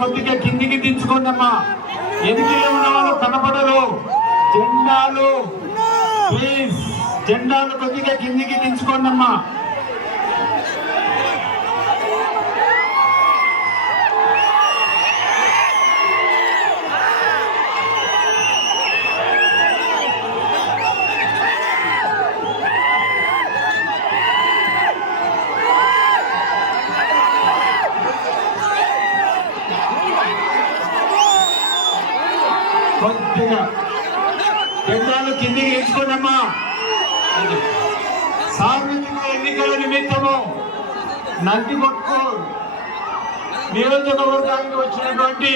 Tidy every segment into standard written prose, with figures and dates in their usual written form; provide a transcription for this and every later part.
కొద్దిగా కిందికి దించుకోండి అమ్మా. ఎదిగిలో ఉన్న వాళ్ళు కనపడరు. జెండాలు ప్లీజ్, జెండాలు కొద్దిగా కిందికి దించుకోండి అమ్మా. కొద్దిగా జెండాలు కిందికి ఎంచుకోండమ్మా. సార్వత్రిక ఎన్నికల నిమిత్తము నందికొట్కూరు నియోజకవర్గానికి వచ్చినటువంటి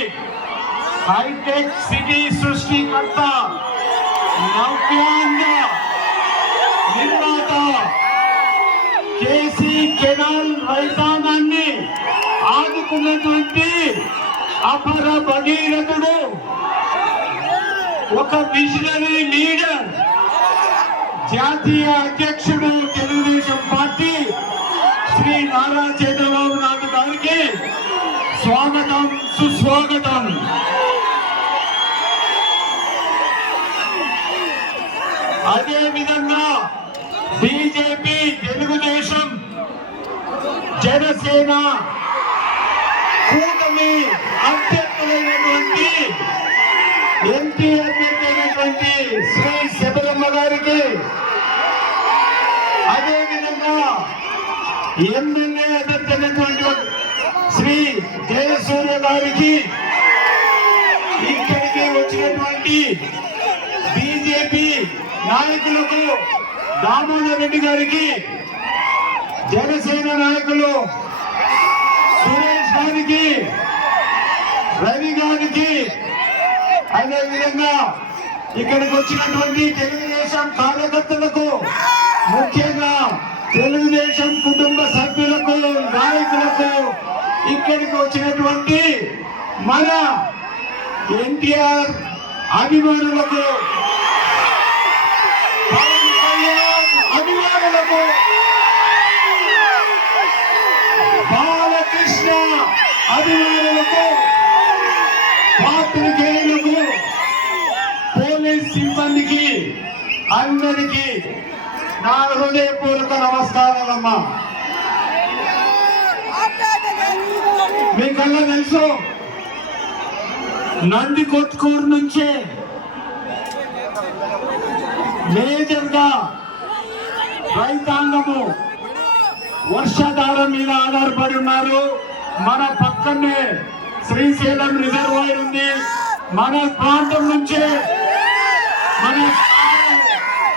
హైటెక్ సిటీ సృష్టికర్త, నవ్యాంధ్ర నిర్మాత, కేసీ కెనాల్ రైతాంగాన్ని ఆదుకున్నటువంటి అపర భగీరథుడు, ఒక విజనరీ లీడర్, జాతీయ అధ్యక్షుడు తెలుగుదేశం పార్టీ శ్రీ నారా చంద్రబాబు నాయుడు గారికి స్వాగతం, సుస్వాగతం. అదే విధంగా బీజేపీ, తెలుగుదేశం, జనసేన కూటమి అభ్యర్థులైనటువంటి ఎంపీ అభ్యర్థి అయినటువంటి శ్రీ శబరమ్మ గారికి, అదేవిధంగా ఎమ్మెల్యే అభ్యర్థి అయినటువంటి శ్రీ జయసూర్య గారికి, ఇక్కడికి వచ్చినటువంటి బీజేపీ నాయకులకు దామోదర్ రెడ్డి గారికి, జనసేన నాయకులు సురేష్ గారికి, రవి గారికి, అదేవిధంగా ఇక్కడికి వచ్చినటువంటి తెలుగుదేశం కార్యకర్తలకు, ముఖ్యంగా తెలుగుదేశం కుటుంబ సభ్యులకు, నాయకులకు, ఇక్కడికి వచ్చినటువంటి మన ఎన్టీఆర్ అభిమానులకు, పవన్ కళ్యాణ్ అభిమానులకు, బాలకృష్ణ అభిమానులకు, పాత్రికేయులకు, పోలీస్ సిబ్బందికి అందరికీ నా హృదయపూర్వక నమస్కారాలమ్మా. మీకల్లా తెలుసు, నందికొట్కూరు నుంచే మేజర్గా రైతాంగము వర్షాధారం మీద ఆధారపడి ఉన్నారు. మన పక్కనే శ్రీశైలం రిజర్వాయర్ ఉంది. మన ప్రాంతం నుంచే మన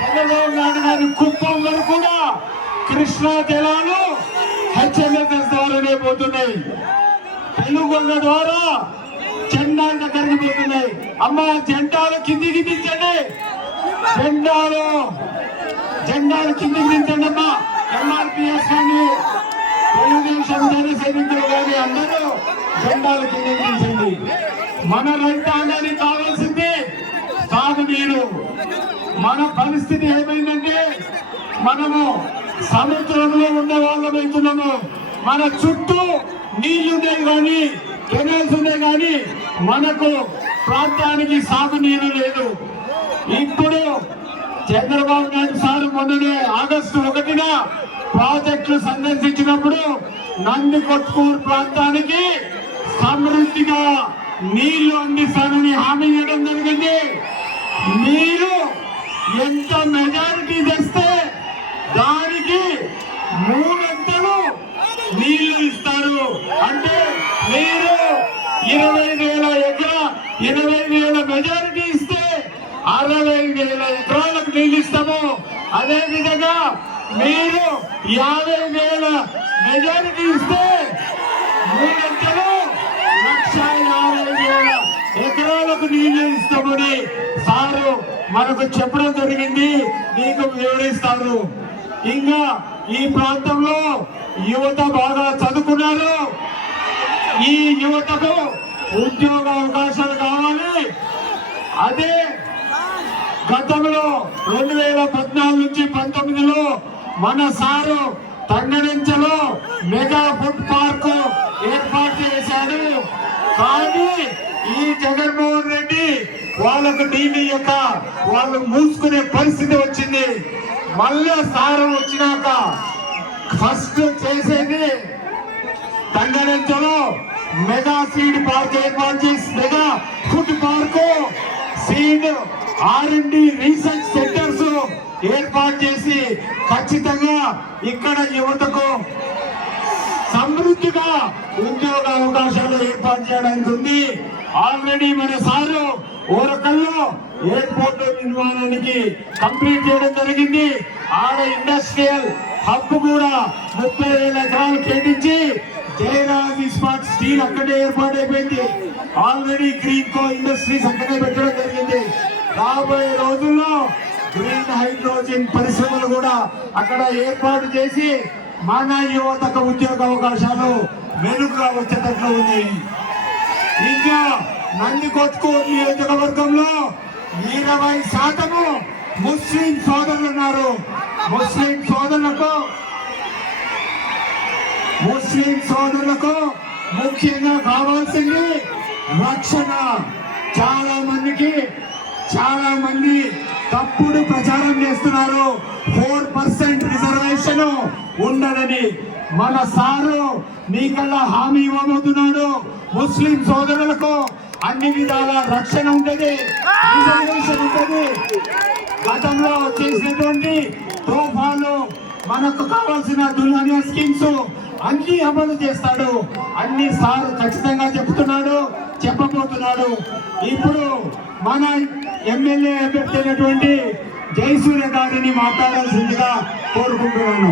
చంద్రబాబు నాయుడు గారి కుప్పం వరకు కూడా కృష్ణా జలాలు హెచ్ఎంఎస్ఎస్ ద్వారానే పోతున్నాయి. తెలుగొండ ద్వారా జెండాల దగ్గరికి పోతున్నాయి. అమ్మ, జెండాలు కిందికి దించండి, జెండాలు కిందికి దించండి అమ్మా. ఎంఆర్పిఎస్ కానీ తెలుగుదేశం జనసైనికులు కానీ అందరూ జెండాలు కిందికి దించండి. మన రైతాంగానికి కావాల్సింది తాగునీరు. మన పరిస్థితి ఏమైందంటే, మనము సముద్రంలో ఉండే వాళ్ళమైతున్నాము. మన చుట్టూ నీళ్లున్నాయి కానీ, కెనాల్స్ ఉన్నాయి కానీ, మనకు ప్రాంతానికి సాగునీరు లేదు. ఇప్పుడు చంద్రబాబు నాయుడు సార్ మొన్ననే ఆగస్టు 1న ప్రాజెక్టులు సందర్శించినప్పుడు నందికొట్కూరు ప్రాంతానికి సమృద్ధిగా నీళ్లు అందిస్తానని హామీ ఇవ్వడం జరిగింది. మీరు ఎంత మెజారిటీ తెస్తే దానికి 3 అంతలు నీళ్లు ఇస్తారు. అంటే మీరు 20,000 మెజారిటీ ఇస్తే 60,000 ఎకరాలకు నీళ్ళు ఇస్తాము. అదే విధంగా మీరు 50,000 మెజారిటీ ఇస్తే 3 అంతలు 1,50,000 ఎకరాలకు నీళ్లు ఇస్తామని సారు మనకు చెప్పడం జరిగింది. మీకు వివరిస్తారు. ఇంకా ఈ ప్రాంతంలో యువత బాగా చదువుకున్నారు. ఈ యువతకు ఉద్యోగ అవకాశాలు కావాలి. అదే గతంలో 2014 నుంచి 19లో మన సారు తంగడించలో మెగా ఫుడ్ పార్క్ ఏర్పాటు చేశాడు. కానీ ఈ జగన్మోహన్ రెడ్డి వాళ్ళకు టీవీ యొక్క వాళ్ళు మూసుకునే పరిస్థితి వచ్చింది. మళ్ళా సారం వచ్చినాక ఫస్ట్ చేసేది తంగడంచలో మెగా సీడ్ పార్క్ ఏర్పాటు చేసి mega food park seed R&D research centres ఏర్పాటు చేసి ఖచ్చితంగా ఇక్కడ యువతకు సమృద్ధిగా ఉద్యోగ అవకాశాలు ఏర్పాటు చేయడానికి ఉంది. ఆల్రెడీ మన సారు ఓరకల్లో ఎయిర్పోర్ట్ నిర్మాణానికి కంప్లీట్ చేయడం జరిగింది. ఆడ ఇండస్ట్రియల్ హబ్ కూడా 30,000 ఎకరాలు కేటాయించి జయరాజ్ ఇస్పాట్ స్టీల్ అక్కడే ఏర్పాటైపోయింది. ఆల్రెడీ గ్రీన్ కో ఇండస్ట్రీస్ అక్కడే పెట్టడం జరిగింది. రాబోయే రోజుల్లో గ్రీన్ హైడ్రోజన్ పరిశ్రమలు కూడా అక్కడ ఏర్పాటు చేసి మన యువతకు ఉద్యోగ అవకాశాలు మెరుగ్గా వచ్చేటట్లు ఉంది. ఇంకా నందికొట్కూరు నియోజకవర్గంలో 20% ముస్లిం సోదరులు ఉన్నారు. ముస్లిం సోదరులకు ముఖ్యంగా కావాల్సింది రక్షణ. చాలా మంది తప్పుడు ప్రచారం చేస్తున్నారు. 4% రిజర్వేషన్ ఉండదని మన సారు మీకల్లా హామీ ఇవ్వబోతున్నాడు. ముస్లిం సోదరులకు అన్ని విధాల రక్షణ ఉంటుంది, రిజర్వేషన్ ఉంటుంది. గతంలో చేసినటువంటి తోఫాలు మనకు కావాల్సిన దుల్హనియా స్కీమ్స్ అన్ని అమలు చేస్తాడు. అన్ని సార్ ఖచ్చితంగా చెప్పబోతున్నాడు. ఇప్పుడు మన ఎమ్మెల్యే అభ్యర్థి అయినటువంటి జయసూర్య గారిని మాట్లాడాల్సిందిగా కోరుకుంటున్నాను.